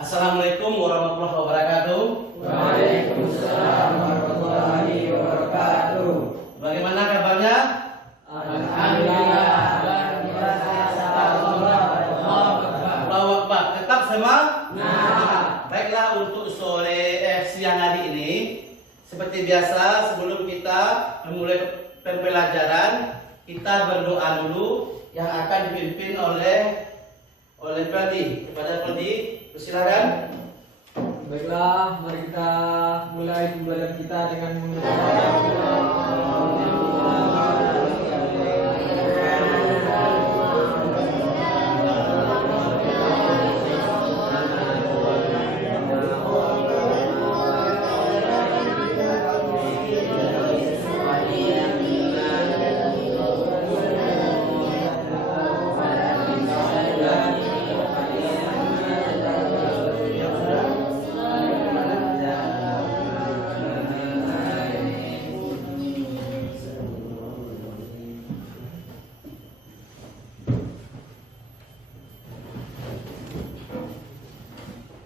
Assalamualaikum warahmatullahi wabarakatuh. Waalaikumsalam warahmatullahi wabarakatuh. Bagaimana kabarnya? Alhamdulillah. Luar biasa. Allahu Akbar. Tetap semangat. Nah. Baiklah, untuk siang hari ini, seperti biasa sebelum kita memulai pembelajaran, kita berdoa dulu yang akan dipimpin oleh Ferdi. Kepada Ferdi, silakan. Baiklah, mari kita mulai pembelajaran kita dengan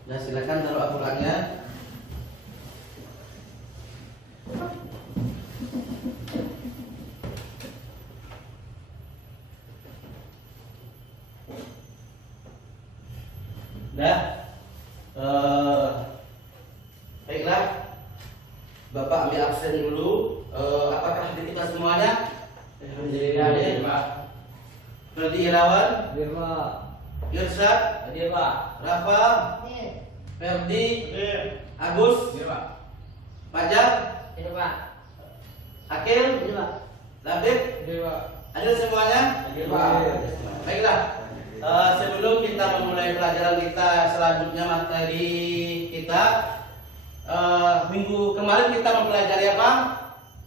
Ya, silakan taruh Al-Qur'annya. Dah. Baiklah. Bapak ambil absen dulu. Apakah hadir kita semuanya? Alhamdulillah, Pak. Ferdi Irawan, Firma. Irsad, Hadir, Pak. Rafa, Ferdi, Agus, Fajar, Hadir, Pak. Akil, Labib, Hadir, Pak. ada semuanya? Hadir, Pak. Baiklah, sebelum kita memulai pelajaran kita selanjutnya, materi kita minggu kemarin kita mempelajari apa?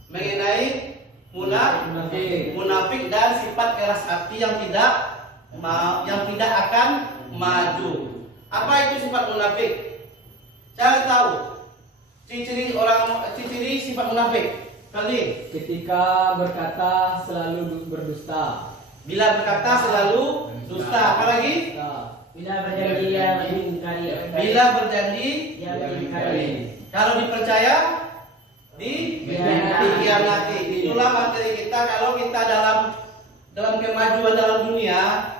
Mengenai munafik dan sifat keras hati yang tidak akan maju. Apa itu sifat munafik? Saya tahu ciri sifat munafik. Kali Ketika berkata selalu berdusta. bila berkata selalu dusta. Apa lagi? Bila berjanji dia mengingkari. Bila berjanji Dia mengingkari. kalau dipercaya dikhianati. Itulah materi kita. Kalau kita dalam kemajuan dalam dunia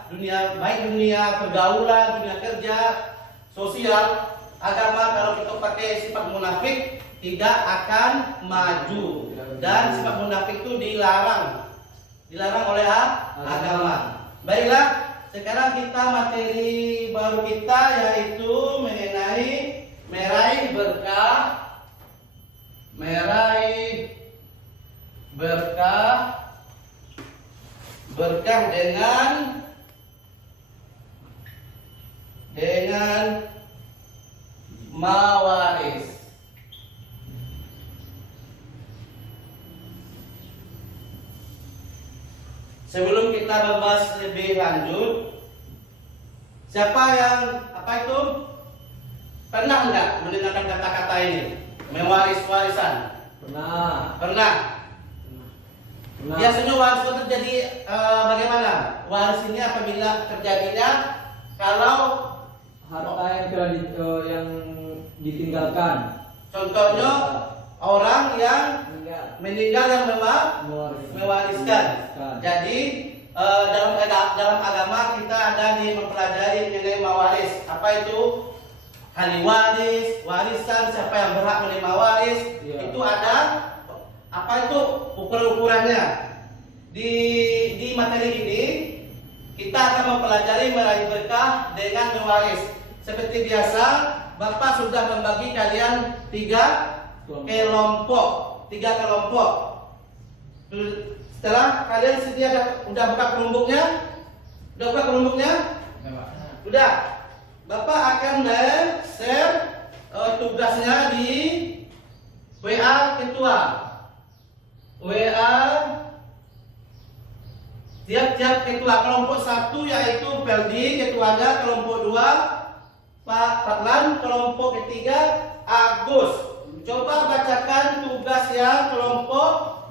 baik dunia pergaulan, dunia kerja, sosial, agama, kalau kita pakai sifat munafik tidak akan maju. Dan sifat munafik itu dilarang oleh agama. Baiklah, sekarang kita materi baru kita yaitu mengenai meraih berkah dengan mawaris. Sebelum kita membahas lebih lanjut, siapa yang pernah enggak mendengarkan kata-kata ini? Mewaris-warisan. Pernah. Biasanya waris itu terjadi bagaimana? Waris ini apabila terjadinya kalau Harta yang telah yang ditinggalkan. contohnya orang yang meninggal yang mewariskan. Jadi dalam agama kita ada mempelajari mengenai mawaris. Apa itu? Ahli waris, warisan, siapa yang berhak menerima waris. Iya. Itu ada apa itu ukuran-ukurannya. Di materi ini kita akan mempelajari meraih berkah dengan mewaris. Seperti biasa, Bapak sudah membagi kalian tiga kelompok. Setelah kalian udah buka kelompoknya? Udah buka kelompoknya? Udah. Bapak akan share tugasnya di WA ketua. WA tiap ketua. Kelompok 1 yaitu Ferdi ketuanya, kelompok 2 Pak Fatlan, kelompok ketiga Agus. Coba bacakan tugas yang kelompok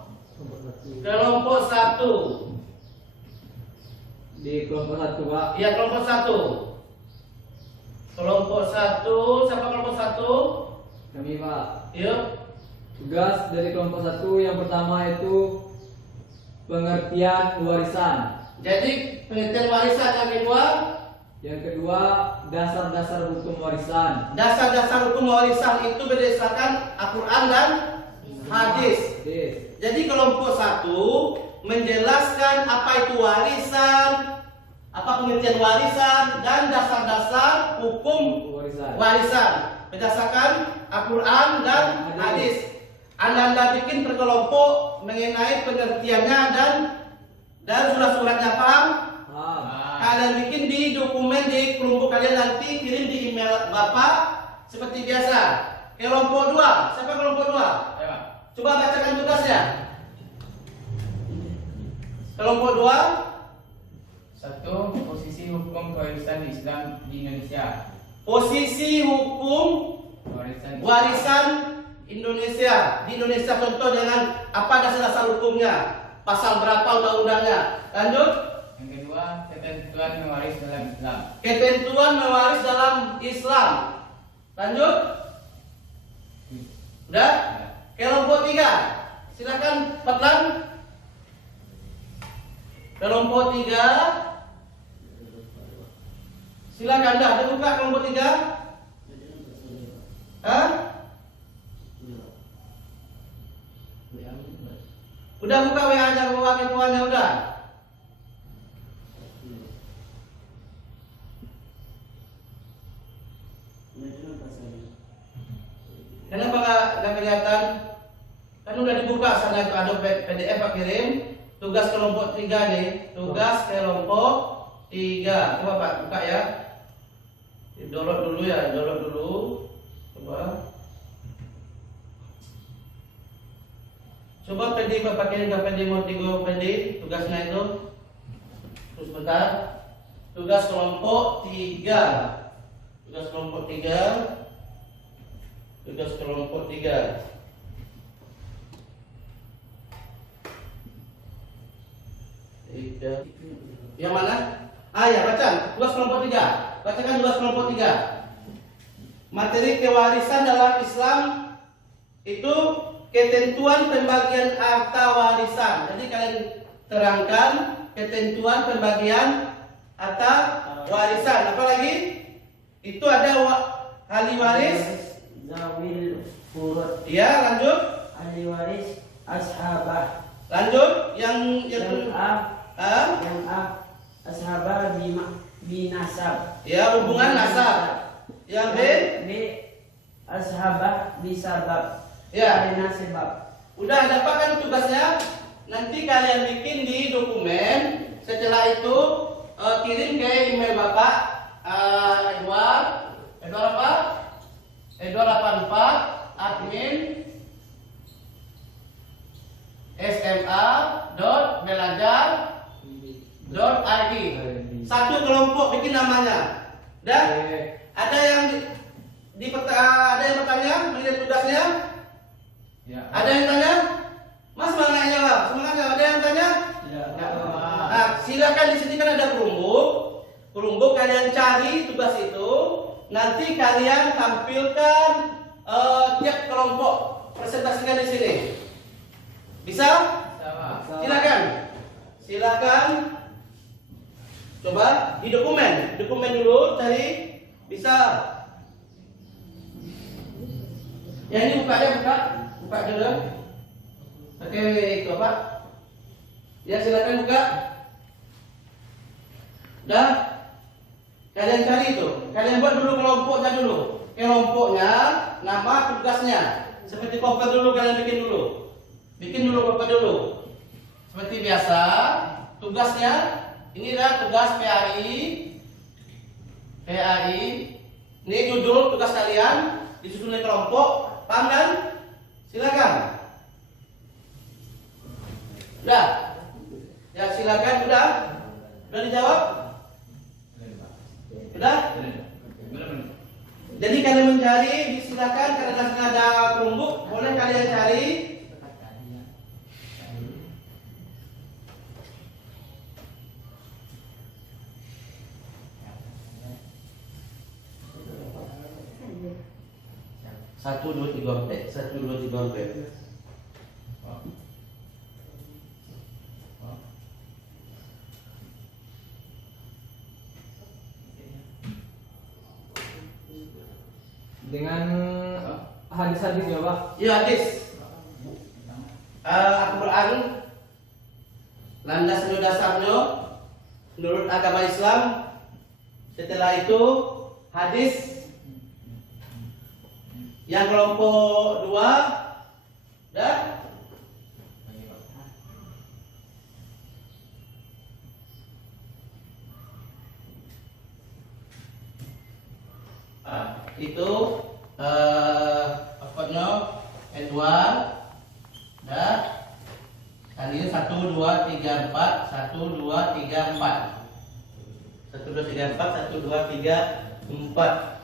1. Di kelompok 1, Pak. Iya, kelompok 1. Kelompok 1, siapa kelompok 1? Kami Pak. Yuk. Tugas dari kelompok 1 yang pertama itu pengertian warisan. Jadi pengertian warisan yang kedua, Yang kedua, dasar-dasar hukum warisan. dasar-dasar hukum warisan itu berdasarkan Al-Quran dan hadis. Hadis. Jadi kelompok 1 menjelaskan apa itu warisan, apa pengertian warisan dan dasar-dasar hukum warisan berdasarkan Al-Quran dan hadis. Anda bikin per kelompok mengenai pengertiannya dan surat-suratnya paham? Kalian bikin di dokumen di kelompok kalian, nanti kirim di email Bapak seperti biasa. Kelompok 2, siapa kelompok 2? Coba bacakan tugasnya. Kelompok 2. 1. Posisi hukum kewarisan Islam di Indonesia. Posisi hukum warisan Indonesia. Di Indonesia contoh dengan apa dasar-dasar hukumnya, pasal berapa undang-undangnya. Lanjut. Yang kedua, ketentuan mewaris dalam Islam. Ketentuan mewaris dalam Islam. Lanjut. Udah? Kelompok 3. Silakan Patlan. Kelompok 3. Silakan dah, ada buka kelompok 3? Hah? Udah buka WA-nya, WA ketuanya udah. Kenapa nggak kelihatan? Kan udah dibuka sana itu ada PDF Pak kirim. Tugas kelompok 3 nih. Tugas kelompok 3. Coba Pak buka ya. Download dulu ya, download dulu. Coba. Coba PD Bapak kirim ke PD Motigo PD tugasnya itu. Terus bentar. Tugas kelompok 3. Tugas kelompok 3. Tugas kelompok 3. Yang mana? Ya, baca. Tugas kelompok 3. Bacakan tugas kelompok 3. Materi kewarisan dalam Islam itu ketentuan pembagian harta warisan. Jadi kalian terangkan ketentuan pembagian harta warisan. Apalagi? Itu ada ahli waris zawil furud. Ya, lanjut. Ahli waris ashabah. Lanjut yang ashabah binasab. Ya, hubungan nasab. Yang B ashabah bisabab. Ya, karena sebab. udah dapat kan tugasnya? Nanti kalian bikin di dokumen. Setelah itu kirim ke email Bapak Edward apa? Edward 84 admin sma.belajar.id. Satu kelompok bikin namanya. Dan ada yang ada yang bertanya mengenai tugasnya? Ya. Ada yang tanya? Mas semangatnya lah, semangatnya. Ada yang tanya? Nah, silakan di sini kan ada kerumbuk. Kerumbuk kalian cari tugas itu. Nanti kalian tampilkan tiap kelompok, presentasikan di sini. Bisa? Silakan. Silakan. Coba di dokumen dulu cari. Bisa. Ya ini buka dulu. Oke, itu Pak. Ya silakan buka. Dah. Kalian cari itu. Kalian buat dulu kelompoknya dulu. Kelompoknya, nama tugasnya. Seperti cover dulu kalian bikin dulu. Bikin dulu cover dulu. Seperti biasa, tugasnya ini adalah tugas PAI. PAI. Ini judul tugas kalian disusun oleh kelompok. Paham kan? Silakan. Udah. Ya silakan udah. Udah dijawab? Udah? Jadi kalian mencari, silakan karena ada kerumbuk, boleh kalian cari. 1, 2, 3, 1, 2, 3, 4. Dengan hadis-hadisnya Pak. Ya hadis. Al-Quran landas dasarnya menurut agama Islam. Setelah itu hadis yang kelompok 2 dan itu outputnya Edward dan ini 1, 2, 3, 4 1, 2, 3, 4 1, 2, 3, 4 1, 2, 3, 4.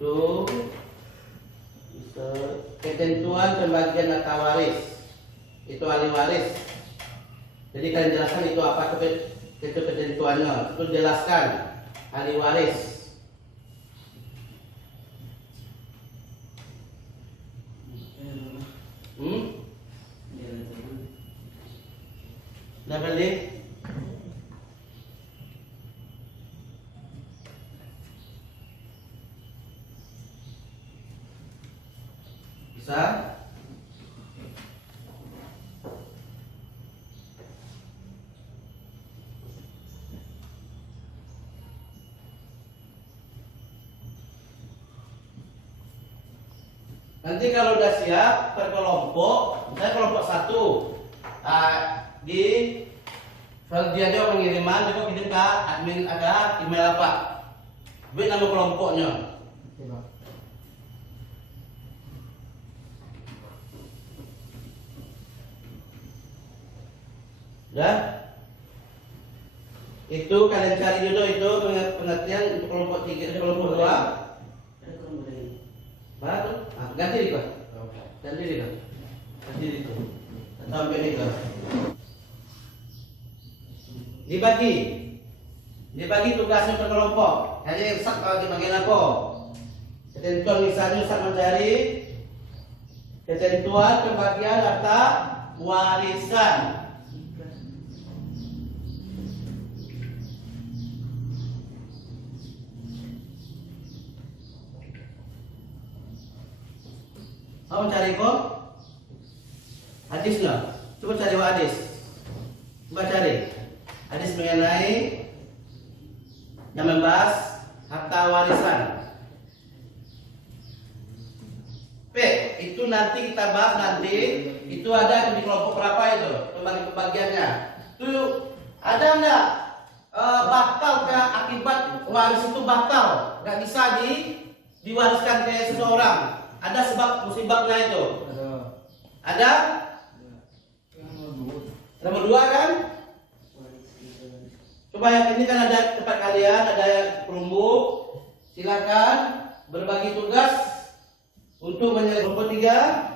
Itu ketentuan pembagian harta waris. Itu ahli waris. Jadi kalian jelaskan itu apa itu ketentuannya. Itu jelaskan ahli waris. Dah balik. Bisa? Nanti kalau udah siap per kelompok, misalnya kelompok 1 di dia aja pengiriman, coba kirim ke admin ada email apa? Beri nama kelompoknya. Oke, Pak. Ya? Itu kalian cari dulu itu pengertian untuk kelompok 3, kelompok 2. Mana tuh? Ganti di Pak. Ganti di Pak. Ganti di itu. Sampai ini Pak. Dibagi tugasnya per kelompok. Jadi Ustaz kalau di bagian apa? Ketentuan misalnya Ustaz mencari ketentuan pembagian harta warisan. Mau cari kok? Hadis nggak? Coba cari hadis. Coba cari hadis mengenai yang membahas harta warisan. P, itu nanti kita bahas nanti. Itu ada di kelompok berapa itu pembagiannya? Itu ada nggak batal ke akibat waris itu batal? Nggak bisa diwariskan ke seseorang. Ada sebab musibahnya itu. Ada? Nomor 2 kan? Coba yang ini kan ada tempat kalian, ada yang kelompok. Silakan berbagi tugas untuk menyelesaikan kelompok 3.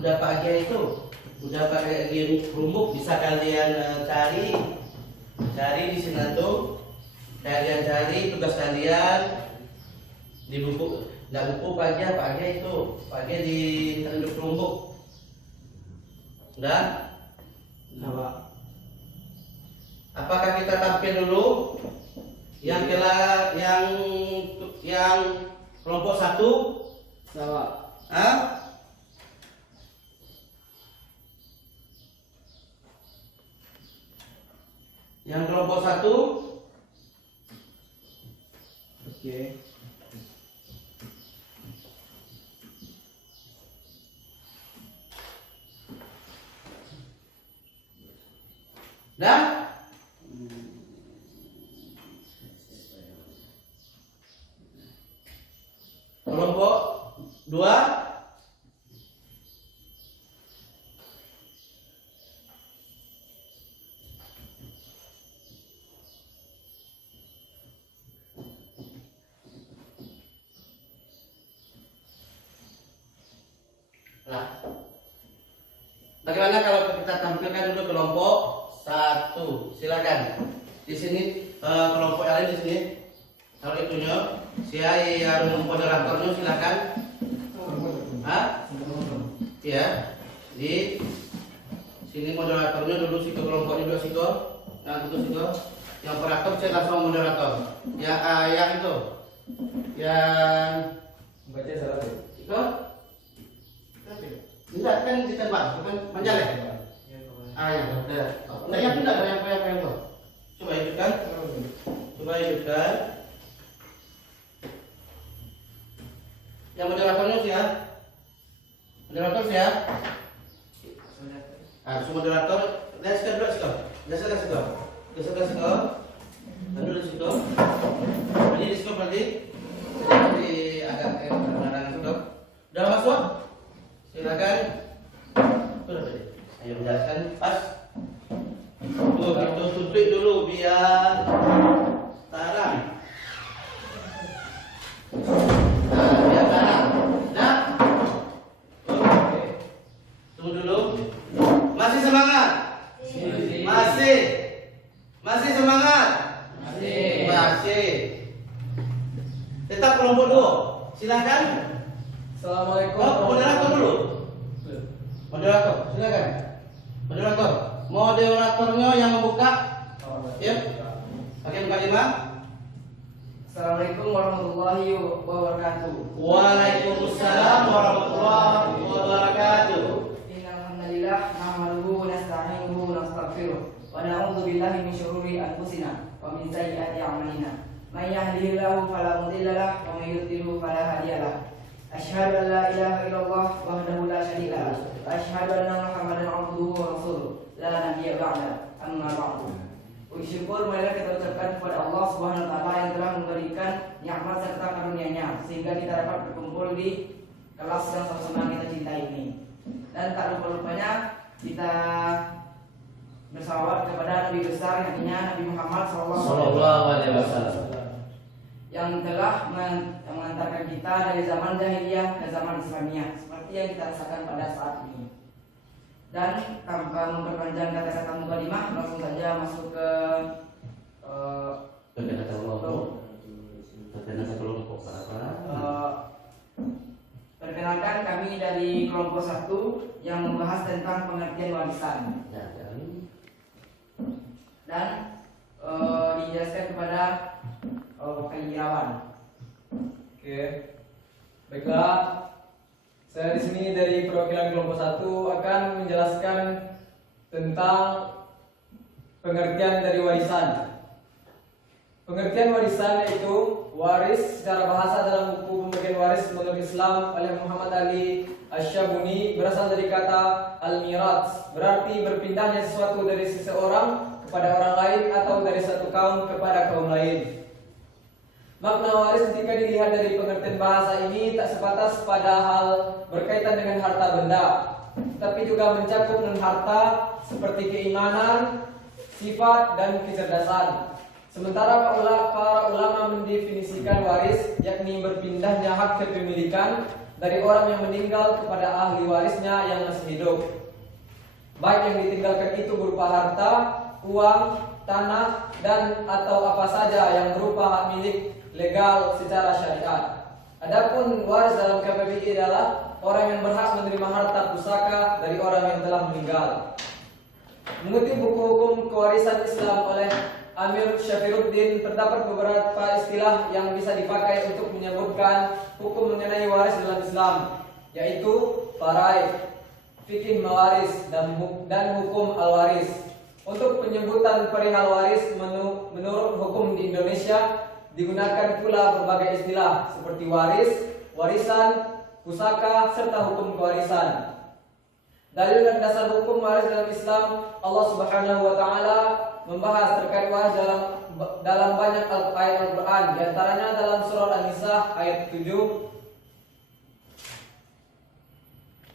Udah pagi itu, udah pakai rumbuk bisa kalian cari di sini tuh. Kalian cari tugas kalian di buku, nggak buku pagi itu, pagi di tanduk rumbuk. Udah? Apakah kita tampil dulu yang kelompok 1? Sawa. Hah? Yang kelompok 1? Oke. Dah? Bagaimana kalau kita tampilkan dulu kelompok 1? Silakan. Di sini kelompok yang lain di sini. Kalau itunya, saya yang moderatornya silakan. Hah? Ya. Di sini moderatornya dulu situ, kelompoknya juga situ. Yang itu situ. Yang operator saya langsung moderator. Yang itu. Yang Baca salah tuh. itu. Enggak kan ditembak, bukan manjal ya? Ya, udah. Enggak yang pindah yang itu. Coba hidupkan. Coba hidupkan. Yang moderatornya siapa? Moderator siapa? Semua moderator. Lihat sekarang dulu sekarang. Geser ke situ. Lalu di situ. Ini di situ berarti. Jadi agak penerangan situ. Udah masuk? Silakan. Sudah tadi. Ayo menjelaskan pas. Tuh, kita tutup dulu biar terang. Biar terang. Nah. Oke. Tunggu dulu. Masih semangat? Masih semangat? Masih. Tetap kelompok dulu. Silakan. Assalamualaikum. Moderator dulu. Moderator, silakan. Moderator. Moderatornya yang membuka. Ya. Pakai kalimat. Assalamualaikum warahmatullahi wabarakatuh. Waalaikumsalam warahmatullahi wabarakatuh. Innal hamdalillah nahmaduhu wa nasta'inuhu wa nastaghfiruh wa na'udzu billahi min syururi anfusina wa min sayyiati a'malina. May yahdihillahu fala mudilla lahu wa may yudlilhu fala hadiya lahu. Asyhadu an la ilaha illallah wahdahu la syarika lahu wa asyhadu anna Muhammadan abduhu wa rasuluh la nabiyya ba'da. Amma ba'du. Puji syukur marilah kita ucapkan kepada Allah Subhanahu wa taala yang telah memberikan nikmat serta karunia-Nya sehingga kita dapat berkumpul di kelas yang sama-sama kita cintai ini. Dan tak lupa-lupanya kita bersalawat kepada Nabi besar Nabi Muhammad Sallallahu alaihi wasallam yang telah mengantarkan kita dari zaman jahiliyah ke zaman Islamiyah seperti yang kita rasakan pada saat ini. Dan tanpa memperpanjang kata-kata mukadimah, langsung saja masuk ke perkenalkan kami dari kelompok 1 yang membahas tentang pengertian warisan. Dan dijelaskan kepada Pak Irawan. Oke. Baiklah. Saya di sini dari perwakilan kelompok 1 akan menjelaskan tentang pengertian dari warisan. Pengertian warisan yaitu waris secara bahasa dalam buku pembagian waris menurut Islam oleh Muhammad Ali Asy-Syabuni berasal dari kata al-mirats, berarti berpindahnya sesuatu dari seseorang kepada orang lain atau dari satu kaum kepada kaum lain. Makna waris ketika dilihat dari pengertian bahasa ini tak sebatas pada hal berkaitan dengan harta benda, tapi juga mencakup dengan harta seperti keimanan, sifat, dan kecerdasan. Sementara para ulama mendefinisikan waris yakni berpindahnya hak kepemilikan dari orang yang meninggal kepada ahli warisnya yang masih hidup. Baik yang ditinggalkan itu berupa harta, uang, tanah, dan atau apa saja yang berupa hak milik legal secara syariat. Adapun waris dalam KPBI adalah orang yang berhak menerima harta pusaka dari orang yang telah meninggal. Mengutip buku hukum kewarisan Islam oleh Amir Syafiruddin, terdapat beberapa istilah yang bisa dipakai untuk menyebutkan hukum mengenai waris dalam Islam, yaitu faraid, fikih mawaris, dan hukum al-waris. Untuk penyebutan perihal waris menurut hukum di Indonesia digunakan pula berbagai istilah seperti waris, warisan, pusaka, serta hukum kewarisan. Dalil dan dasar hukum waris dalam Islam, Allah Subhanahu wa taala membahas terkait waris dalam banyak ayat Al-Qur'an, di antaranya dalam surah An-Nisa ayat 7.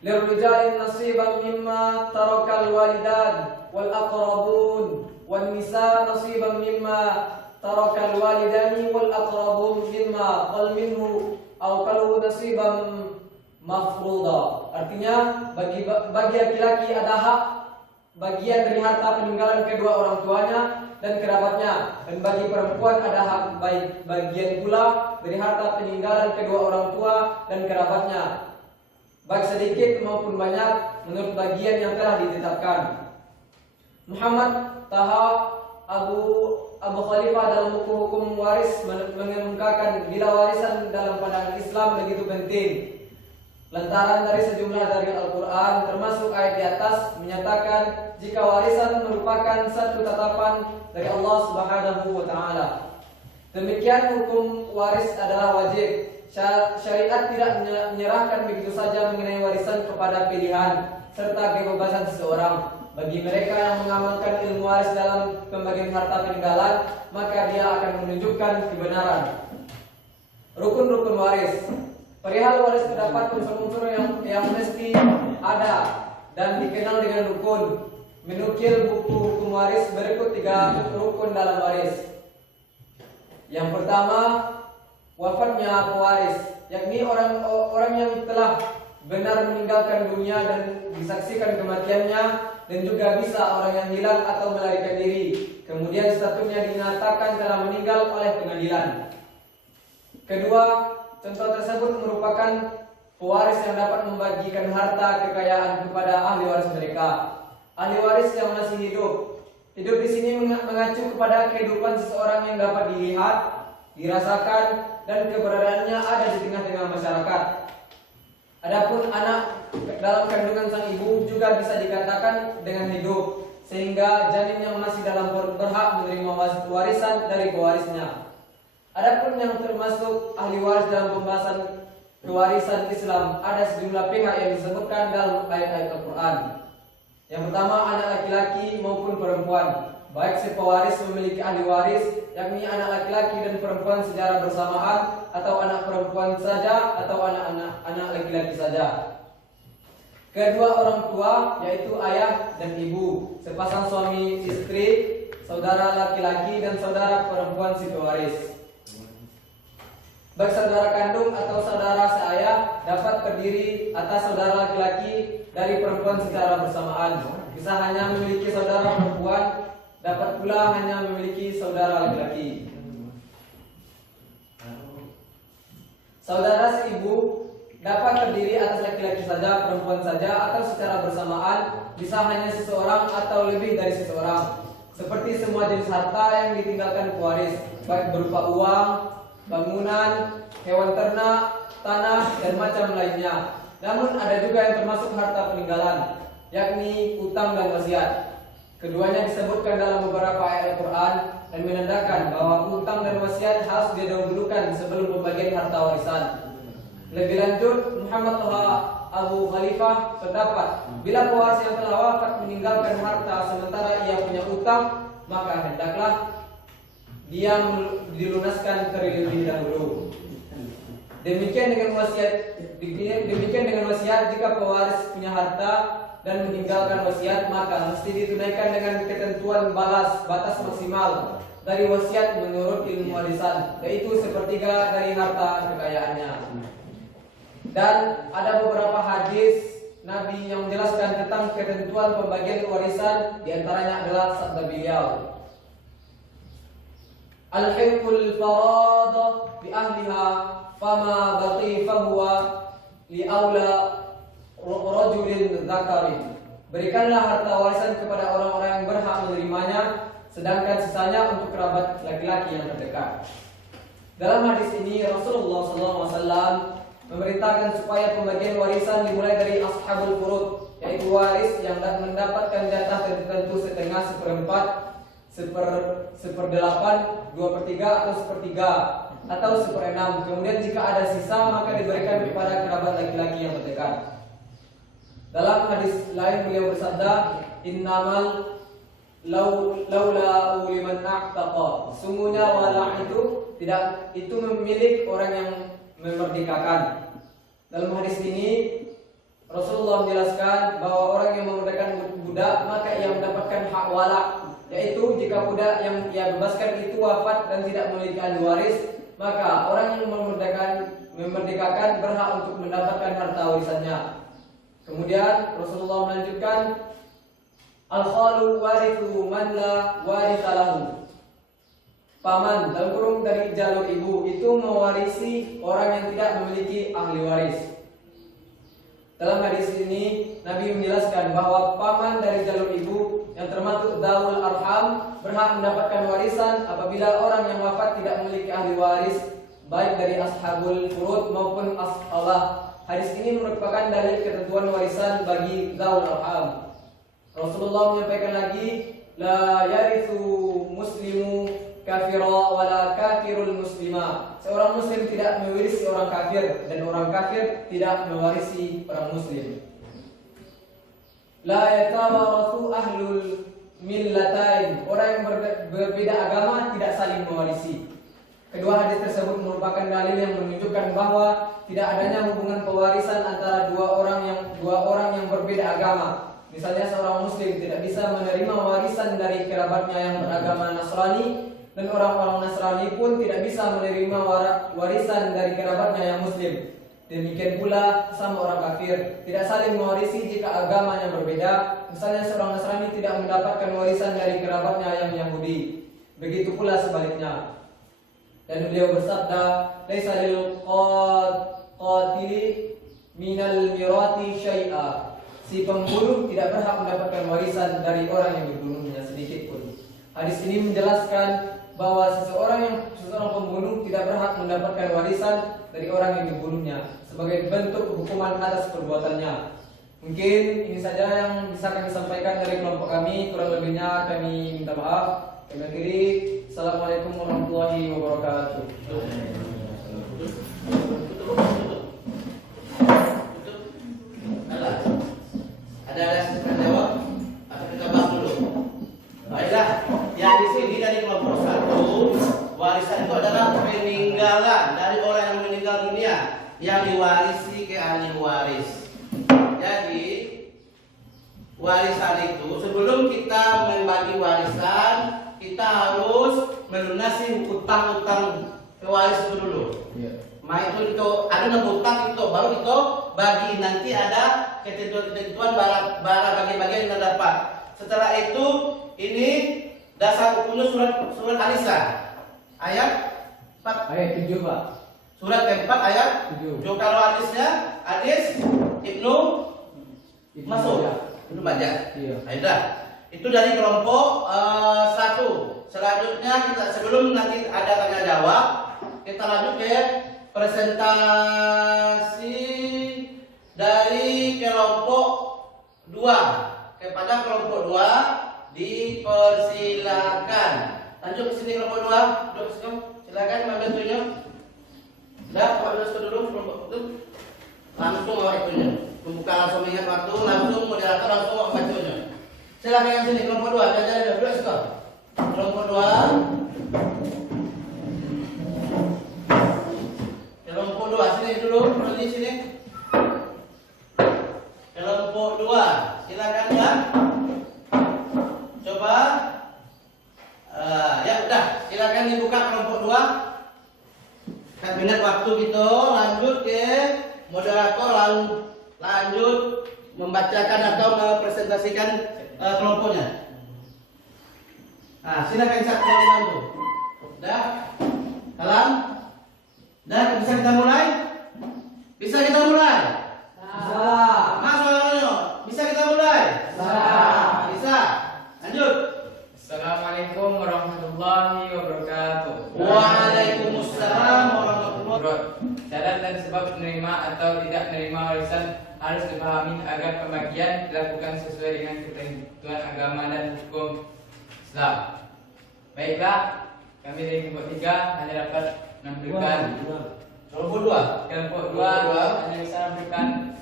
Lirrijali nasiban mimma tarakal walidan wal aqrabun wan nisa nasiban mimma tarakal walidani wal aqrabun mimma qal minhu aw qalu nasiban mafruḍa. Artinya bagi laki-laki ada hak bagian dari harta peninggalan kedua orang tuanya dan kerabatnya, dan bagi perempuan ada hak bagian pula dari harta peninggalan kedua orang tua dan kerabatnya, baik sedikit maupun banyak menurut bagian yang telah ditetapkan. Muhammad Taha Abu Khalifah dalam hukum waris mengemukakan bila warisan dalam pandangan Islam begitu penting, lantaran dari sejumlah dari Al-Quran termasuk ayat di atas menyatakan jika warisan merupakan satu tatapan dari Allah Subhanahu wa Ta'ala. Demikian hukum waris adalah wajib. Syariat tidak menyerahkan begitu saja mengenai warisan kepada pilihan serta kebebasan seseorang. Bagi mereka yang mengamalkan ilmu waris dalam pembagian harta peninggalan, maka dia akan menunjukkan kebenaran. Rukun-rukun waris. Perihal waris terdapat unsur-unsur yang mesti ada dan dikenal dengan rukun. Menukil buku hukum waris berikut 3 rukun dalam waris. Yang pertama, wafatnya pewaris, yakni orang yang telah benar meninggalkan dunia dan disaksikan kematiannya, dan juga bisa orang yang hilang atau melarikan diri, kemudian statusnya dinyatakan telah meninggal oleh pengadilan. Kedua, contoh tersebut merupakan pewaris yang dapat membagikan harta kekayaan kepada ahli waris mereka. Ahli waris yang masih hidup di sini mengacu kepada kehidupan seseorang yang dapat dilihat, dirasakan, dan keberadaannya ada di tengah-tengah masyarakat. Adapun anak dalam kandungan sang ibu juga bisa dikatakan dengan hidup, sehingga janin yang masih dalam perut berhak menerima warisan dari pewarisnya. Adapun yang termasuk ahli waris dalam pembahasan kewarisan Islam, ada sejumlah pihak yang disebutkan dalam ayat-ayat Al-Quran. Yang pertama, anak laki-laki maupun perempuan, baik si pewaris memiliki ahli waris, yakni anak laki-laki dan perempuan secara bersamaan, atau anak perempuan saja, atau anak laki-laki saja. Kedua orang tua, yaitu ayah dan ibu, sepasang suami istri, saudara laki-laki dan saudara perempuan si pewaris. Baik saudara kandung atau saudara seayah dapat terdiri atas saudara laki-laki dari perempuan secara bersamaan. Bisa hanya memiliki saudara perempuan, dapat pula hanya memiliki saudara laki-laki. Saudara seibu dapat terdiri atas laki-laki saja, perempuan saja, atau secara bersamaan, bisa hanya seseorang atau lebih dari seseorang. Seperti semua jenis harta yang ditinggalkan pewaris, baik berupa uang, bangunan, hewan ternak, tanah, dan macam lainnya. Namun ada juga yang termasuk harta peninggalan, yakni utang dan wasiat. Keduanya disebutkan dalam beberapa ayat Al-Quran dan menandakan bahwa utang dan wasiat harus didahulukan sebelum pembagian harta warisan. Lebih lanjut, Muhammad Taha Abu Khalifah terdapat bila pewaris yang telah wafat meninggalkan harta sementara ia punya utang, maka hendaklah dia dilunaskan terlebih dahulu. Demikian dengan wasiat jika pewaris punya harta dan meninggalkan wasiat, maka mesti ditunaikan dengan ketentuan batas maksimal dari wasiat menurut ilmu warisan, yaitu sepertiga dari harta kekayaannya. Dan ada beberapa hadis Nabi yang menjelaskan tentang ketentuan pembagian warisan, diantaranya adalah sabda beliau, Al-hiqul farada bi ahliha fama baqi fahuwa li aula rajulin dzakarin. Berikanlah harta warisan kepada orang-orang yang berhak menerimanya, sedangkan sisanya untuk kerabat laki-laki yang terdekat. Dalam hadis ini Rasulullah SAW memerintahkan supaya pembagian warisan dimulai dari ashabul furud, yaitu waris yang mendapatkan jatah tertentu setengah, seperempat, seperdelapan, 2/3 atau sepertiga atau seperenam. Kemudian jika ada sisa maka diberikan kepada kerabat laki-laki yang terdekat. Dalam hadis lain beliau bersabda, innamal laula liman aqtaqa. Sungguhnya wala itu memiliki orang yang memerdekakan. Dalam hadis ini Rasulullah menjelaskan bahwa orang yang memerdekakan budak maka ia mendapatkan hak wala, yaitu jika budak yang ia bebaskan itu wafat dan tidak memiliki ahli waris, maka orang yang memerdekakan berhak untuk mendapatkan harta warisannya. Kemudian Rasulullah melanjutkan, al-khalu warithu man la waritha lahu. Paman dalam kurung dari jalur ibu itu mewarisi orang yang tidak memiliki ahli waris. Dalam hadis ini Nabi menjelaskan bahwa paman dari jalur ibu yang termasuk dzawul arham berhak mendapatkan warisan apabila orang yang wafat tidak memiliki ahli waris, baik dari ashabul furud maupun ashalah. Hadis ini merupakan dalil ketentuan warisan bagi dzawul arham. Rasulullah menyampaikan lagi, la yarithu muslimu kafira wala kafirul muslima. Seorang muslim tidak mewarisi orang kafir dan orang kafir tidak mewarisi orang muslim. La yatawarathu ahlul millatain. Orang yang berbeda agama tidak saling mewarisi. Kedua hadis tersebut merupakan dalil yang menunjukkan bahwa tidak adanya hubungan pewarisan antara dua orang yang berbeda agama. Misalnya seorang muslim tidak bisa menerima warisan dari kerabatnya yang beragama Nasrani, dan orang-orang Nasrani pun tidak bisa menerima warisan dari kerabatnya yang muslim. Demikian pula sama orang kafir tidak saling mewarisi jika agamanya berbeda. Misalnya seorang Nasrani tidak mendapatkan warisan dari kerabatnya yang Yahudi. Begitu pula sebaliknya. Dan beliau bersabda, laisa lil qatili minal mirati syai'a. Si pembunuh tidak berhak mendapatkan warisan dari orang yang dibunuhnya sedikit pun. Hadis ini menjelaskan bahwa seseorang pembunuh tidak berhak mendapatkan warisan dari orang yang dibunuhnya sebagai bentuk hukuman atas perbuatannya. Mungkin ini saja yang bisa kami sampaikan dari kelompok kami. Kurang lebihnya kami minta maaf. Kami akhiri. Assalamualaikum warahmatullahi wabarakatuh. Ada yang jawab? Atau kita bahas dulu? Baiklah, yang di sini dari kelompok 1, warisan itu adalah peninggalan dari orang yang meninggal dunia yang diwarisi ke ahli waris. Jadi warisan itu sebelum kita membagi warisan, kita harus melunasi utang-utang pewaris itu dulu. Itu ada nomor utang itu baru itu bagi, nanti ada ketentuan bara bagi-bagi yang dapat. Setelah itu ini dasar hukumnya surat An-Nisa ayat 4. Ayat 7, Pak. Surat keempat ayat 7. Kalau hadis Ibnu Mas'ud. Ibnu Majah. Iya. Ayolah. Itu dari kelompok 1. Selanjutnya kita sebelum nanti ada tanya jawab, kita lanjut ke presentasi dari kelompok 2. Kepada kelompok 2 dipersilakan. Lanjut ke sini kelompok 2. Duduk situ. Silakan ambil tunjuk. Dah, ambil dulu kelompok itu. Langsung awak itunya. Membuka langsung ingat waktu, langsung moderator langsung awak bacanya. Silakan yang sini kelompok 2. Jalan duduk situ. Kelompok 2. Kelompok 2 sini dulu, di sini. Kelompok 2, silakan ya. Coba. Ya udah, silakan dibuka kelompok 2. Kabinet waktu gitu, lanjut ke moderator, lanjut membacakan atau mempresentasikan kelompoknya. Nah, silakan satu bantu. Dah, salam. Dah, bisa kita mulai? Bisa kita mulai? Mas Walanyo, bisa kita mulai? Bisa. Lanjut. Assalamualaikum warahmatullahi wabarakatuh. Waalaikumsalam warahmatullahi wabarakatuh. Syarat dan sebab menerima atau tidak menerima warisan harus dipahami agar pembagian dilakukan sesuai dengan ketentuan agama dan hukum Islam. Baiklah, kami dari kelompok 3 hanya dapat menampilkan Kelompok 2. kelompok 2 hanya bisa menampilkan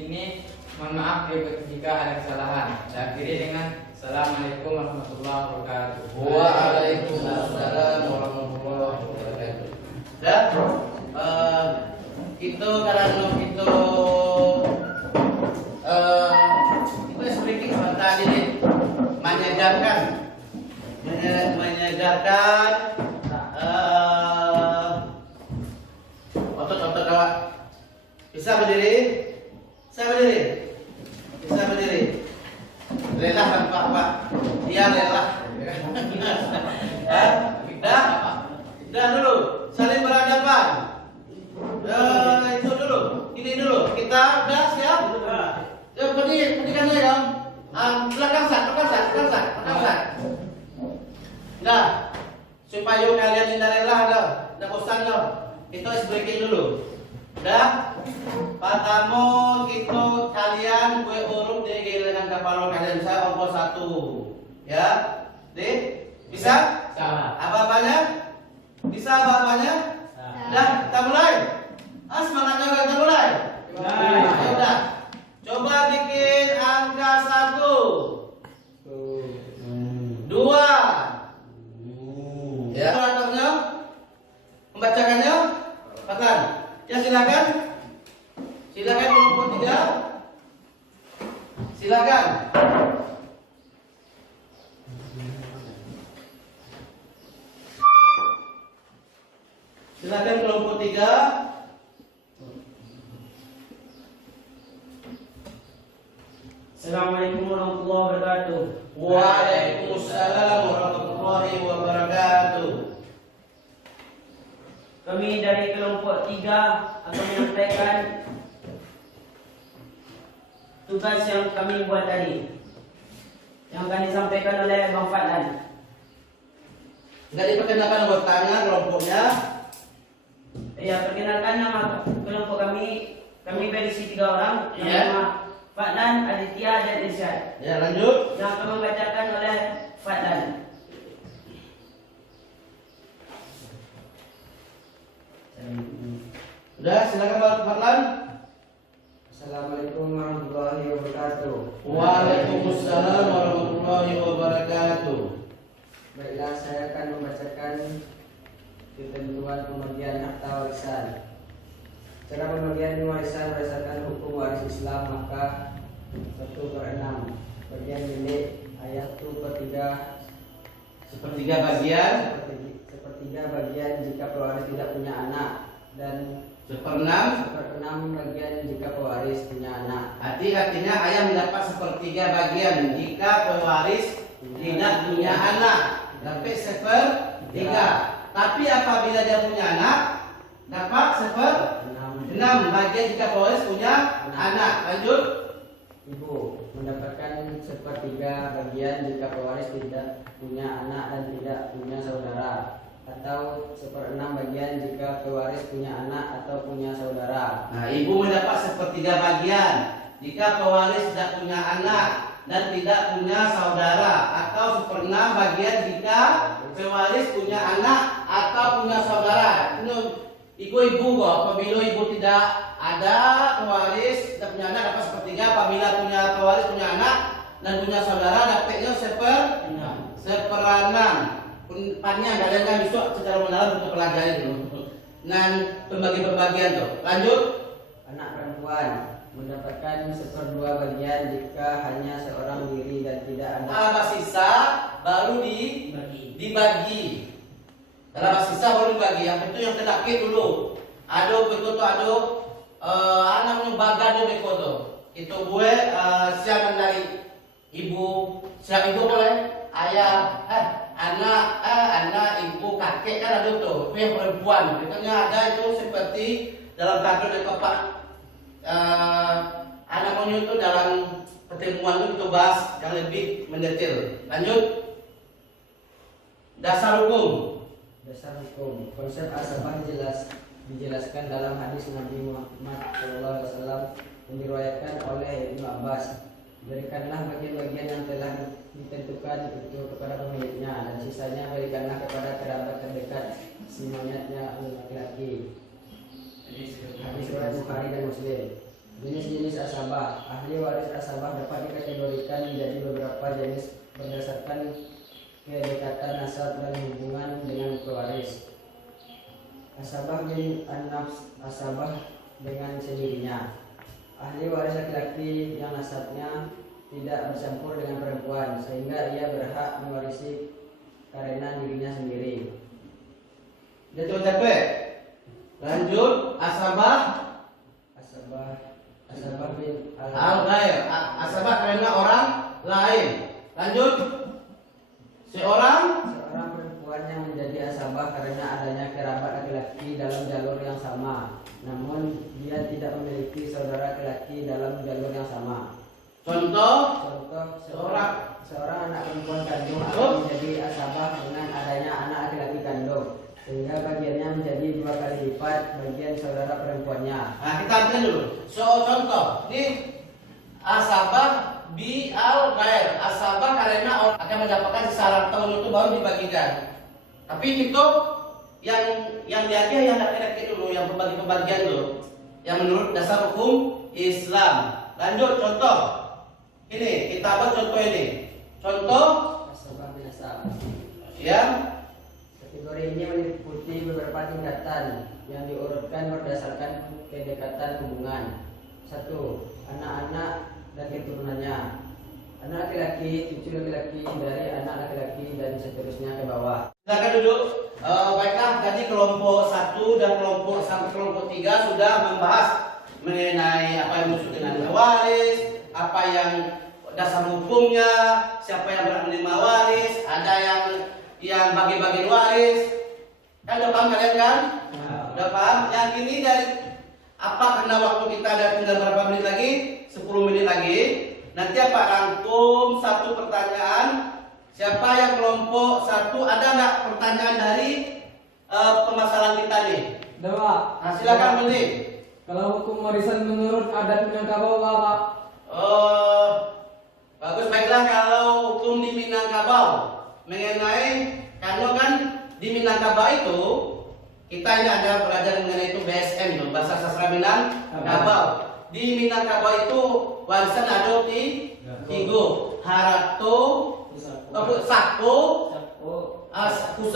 ini. Mohon maaf jika ada kesalahan. Saya akhiri dengan Assalamualaikum warahmatullahi wabarakatuh. Waalaikumsalam warahmatullahi wabarakatuh. Dan itu karena itu sedikit tadi nih menyegarkan otot-otot Bisa berdiri? Bisa berdiri? Bisa berdiri? Rela kan Pak? Iya rela. Dah? Dah dulu. Saling berhadapan. Itu dulu. Ini dulu. Kita udah siap? Perdikan aja dong. Belakang sak. Dah. Supaya kalian tidak rela dah. Dah bosan dah. Kita harus breaking dulu. Dah. Pertama kita kalian gue urut di gilingan kepala kalian saya ongkos 1. Ya. Deh. Bisa? Bisa. Apa-apanya? Bisa apa-apanya? Dah, kita mulai. Semangatnya kita mulai. Ayo dah. Coba bikin angka 1, 2. Ya. Operatornya membacakannya. Pakan. Ya silakan. Silakan kelompok 3. Silakan. Silakan kelompok 3. Assalamualaikum warahmatullahi wabarakatuh. Waalaikumsalam warahmatullahi wabarakatuh. Kami dari kelompok 3 akan menyampaikan tugas yang kami buat tadi, yang akan disampaikan oleh Bang Fadlan. Enggak diperkenalkan anggotanya, kelompoknya. Ya, perkenalkan nama kelompok kami. Kami berisi 3 orang. Yang Ya. pertama Fadlan, Aditya, dan Irsyad. Ya, lanjut. Yang akan membacakan oleh Fadlan. Sudah, silakan Pak Fadlan. Assalamualaikum warahmatullahi wabarakatuh. Waalaikumsalam warahmatullahi wabarakatuh. Baiklah, saya akan membacakan ketentuan pembagian harta warisan. Cara pembagian warisan berdasarkan hukum waris Islam, maka 1/6 bagian milik ayat 1/3 Sepertiga bagian, sepertiga bagian jika pewaris tidak punya anak, dan 1/6. 1/6 bagian jika pewaris punya anak. Artinya ayah mendapat 1/3 bagian jika pewaris tidak punya anak. Dapat 1/3. Tapi apabila dia punya anak, dapat 1/6 bagian jika pewaris punya anak. Lanjut. Ibu mendapatkan 1/3 bagian jika pewaris tidak punya anak dan tidak punya saudara, atau 1/6 bagian jika pewaris punya anak atau punya saudara. Nah, ibu mendapat 1/3 bagian jika pewaris tidak punya anak dan tidak punya saudara, atau 1/6 bagian jika pewaris punya anak atau punya saudara. Ibu kok, apabila ibu tidak ada pewaris, tidak punya anak dapat 1/3. Apabila punya pewaris punya anak dan punya saudara dapatnya 1/6. Panjang kalian kan besok secara mendalam untuk pelajari dulu. Dan pembagian tuh. Lanjut. Anak perempuan mendapatkan 1/2 bagian jika hanya seorang diri dan tidak ada. Dalam sisa baru dibagi. Dalam sisa baru dibagi. Yang itu yang terdakit dulu. Aduh begitu tuh anak bagan begitu. Itu gue siapa dari ibu, siapa ibu boleh ayah, anak, ibu, kakek kan ada tuh. Itu yang perempuan. Biasanya ada itu seperti dalam kado dan kepak anak monyet itu dalam pertemuan itu bahas yang lebih mendetail. Lanjut. Dasar hukum. Dasar hukum. Konsep asabah dijelaskan dalam hadis Nabi Muhammad SAW yang diriwayatkan oleh Ibnu Abbas. Berikanlah bagian-bagian yang telah ditentukan itu kepada pemiliknya, dan sisanya berikanlah kepada kerabat terdekat si monyetnya laki-laki. Hadis riwayat Bukhari dan Muslim. Jenis-jenis asabah. Ahli waris asabah dapat dikategorikan menjadi beberapa jenis berdasarkan kedekatan nasab dan hubungan dengan pewaris. Asabah bin an-nafs, asabah dengan sendirinya. Ahli waris laki-laki yang nasabnya tidak bercampur dengan perempuan sehingga ia berhak mewarisi karena dirinya sendiri. Dia coba capek. Lanjut. Asabah Asabah bin Al-ghair. Asabah karena orang lain. Lanjut. Seorang perempuan yang menjadi asabah karena adanya kerabat laki-laki dalam jalur yang sama, namun dia tidak memiliki saudara laki-laki dalam jalur yang sama. contoh Seorang anak perempuan kandung akan menjadi asabah dengan adanya anak laki-laki kandung, sehingga bagiannya menjadi 2 kali lipat bagian saudara perempuannya. Nah, kita ambil dulu. Contoh, ini asabah bi al ghair. Asabah karena orang akan mendapatkan sisa tahun itu baru dibagikan. Tapi itu yang diajar yang laki-laki dulu, yang pembagian dulu, yang menurut dasar hukum Islam. Lanjut contoh. Ini kita buat contoh ini. Contoh Asabah bin asab. ya. Kategori ini meliputi beberapa tingkatan yang diurutkan berdasarkan kedekatan hubungan. 1. Anak-anak dan keturunannya. Anak laki-laki, cucu laki-laki dari anak laki-laki dan seterusnya ke bawah. Silakan duduk. Baiklah, tadi kelompok 1 dan kelompok sampai kelompok 3 sudah membahas mengenai apa yang dimaksud dengan waris, apa yang dasar hukumnya, siapa yang berhak menerima waris, ada yang bagi-bagi waris. Kan udah paham kalian kan? Udah paham? Yang ini dari apa, karena waktu kita ada tinggal berapa menit lagi? 10 menit lagi. Nanti apa, rangkum satu pertanyaan. Siapa yang kelompok 1, ada nggak pertanyaan dari permasalahan kita nih? Ada Pak. Nah, silakan Beli. Kalau hukum warisan menurut adat Minangkabau Pak. Oh, bagus, baiklah. Kalau hukum di Minangkabau mengenai, karena kan di Minangkabau itu kita ini ada belajar mengenai itu BSM itu, bahasa sastra Minangkabau. Di Minangkabau itu warisan ada di 3, harato, sako,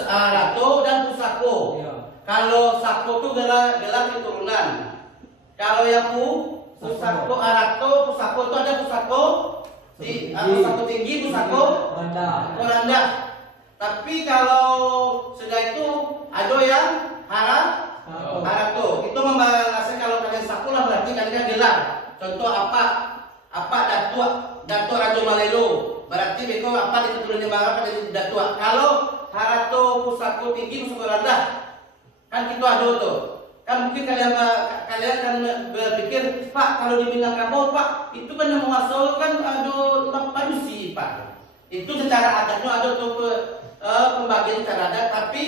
harato dan pusako. Kalau sako itu gelar keturunan. Kalau yang pusako, harato, pusako itu ada pusako pusako tinggi, pusako rendah. Tapi kalau sudah itu ada yang harato. Itu membalasnya, kalau kalian sako lah berarti kalian gelar. Contoh apa datuk Raja Malelo. Berarti beko apa di keturunannya apa dari datuk. Kalau harato, pusako tinggi, pusako rendah, kan kita ada tuh. Kan mungkin kalian kan berpikir, Pak, kalau di Minangkabau Pak, itu kan yang menguasai kan ada manusia Pak. Itu secara adatnya ada tuh pembagian secara adat, tapi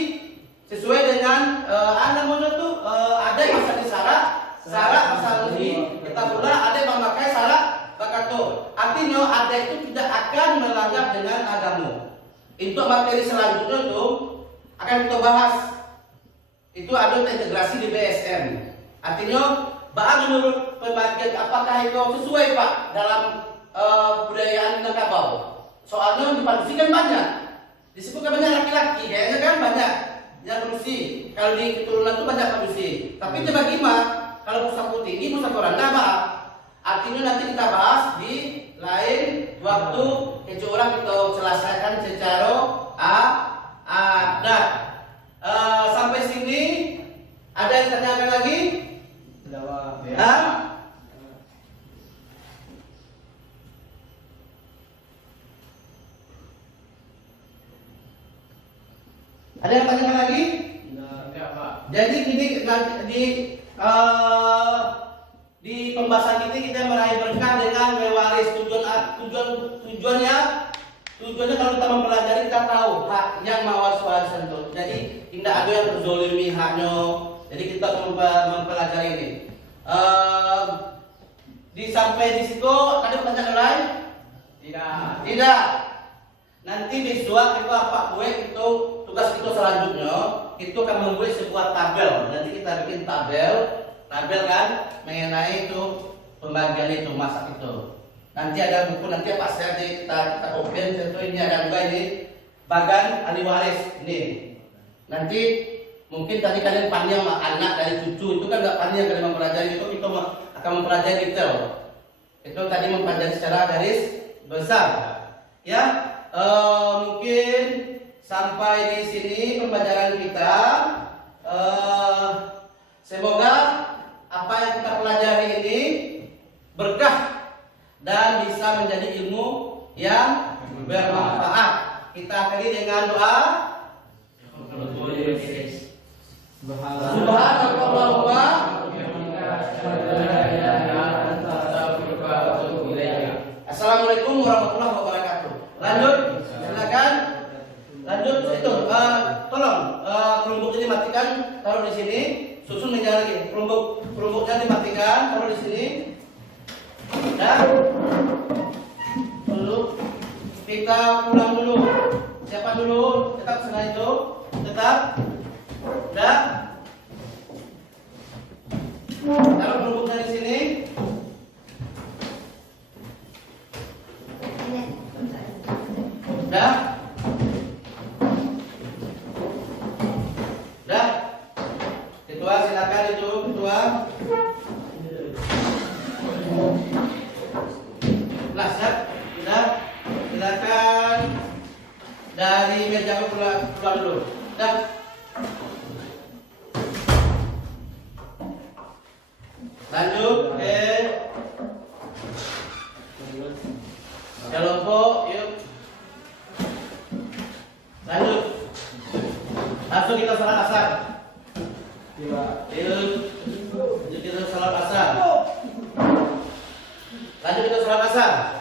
sesuai dengan namanya tuh ada yang masalah syarat masalah lebih, kita pula ada yang memakai syarat bakato. Artinya ada itu tidak akan melanggar dengan agama. Untuk materi selanjutnya tuh akan kita bahas. Itu ada integrasi di BSM. Artinya, menurut pembagian apakah itu sesuai Pak dalam budayaan Minangkabau? Soalnya di Padusi kan banyak, disebutkan banyak laki-laki, kayaknya kan banyak yang Padusi. Kalau di keturunan itu banyak Padusi. Tapi itu bagaimana? Kalau pusako tinggi, pusako rendah Pak. Artinya nanti kita bahas di lain waktu. Kecuali kita selesaikan secara adat. Sampai sini ada yang tanyakan lagi? Hah? Ada yang tanyakan lagi? Enggak, Pak. Jadi ini di pembahasan ini kita meraih berkah dengan mewaris. Tujuannya kalau kita mempelajari, kita tahu hak yang mewaris warisan itu. Jadi tidak ada yang terzolimi haknya. Jadi kita mempelajari ini. Sampai di situ ada pertanyaan lain? Tidak. Nanti besok kita itu tugas kita selanjutnya itu akan membuat sebuah tabel. Nanti kita bikin tabel kan mengenai itu pembagian itu, masak itu. Nanti ada buku, nanti Pak saya kita kopiin. Contoh ini ada juga ini bagan ahli waris ini. Nanti mungkin tadi kalian panjang anak dari cucu itu kan nggak panjang kalian mempelajari itu, kita akan mempelajari detail. Itu tadi mempelajari secara garis besar. Ya, mungkin sampai di sini pembelajaran kita. Semoga apa yang kita pelajari ini berkah dan bisa menjadi ilmu yang bermanfaat. Kita akhiri dengan doa. Subhanallahumma. Assalamualaikum warahmatullahi wabarakatuh. Lanjut, silakan. Lanjut itu, tolong kelompok ini matikan, taruh di sini. Susun meja lagi. Kelompoknya dimatikan, taruh di sini. Dan dulu kita pulang dulu. Siapa dulu? Tetap setengah itu. Tetap. Udah. Taruh kelompoknya di sini. Udah. Udah. Ketua silakan itu ketua. Kelas siap. Udah. Silakan dari meja keluar dulu. Udah. Lanjut ke kelompok yuk. Lanjut. Langsung kita salat asar. Yuk. Kita salat asar. Lanjut kita salat asar.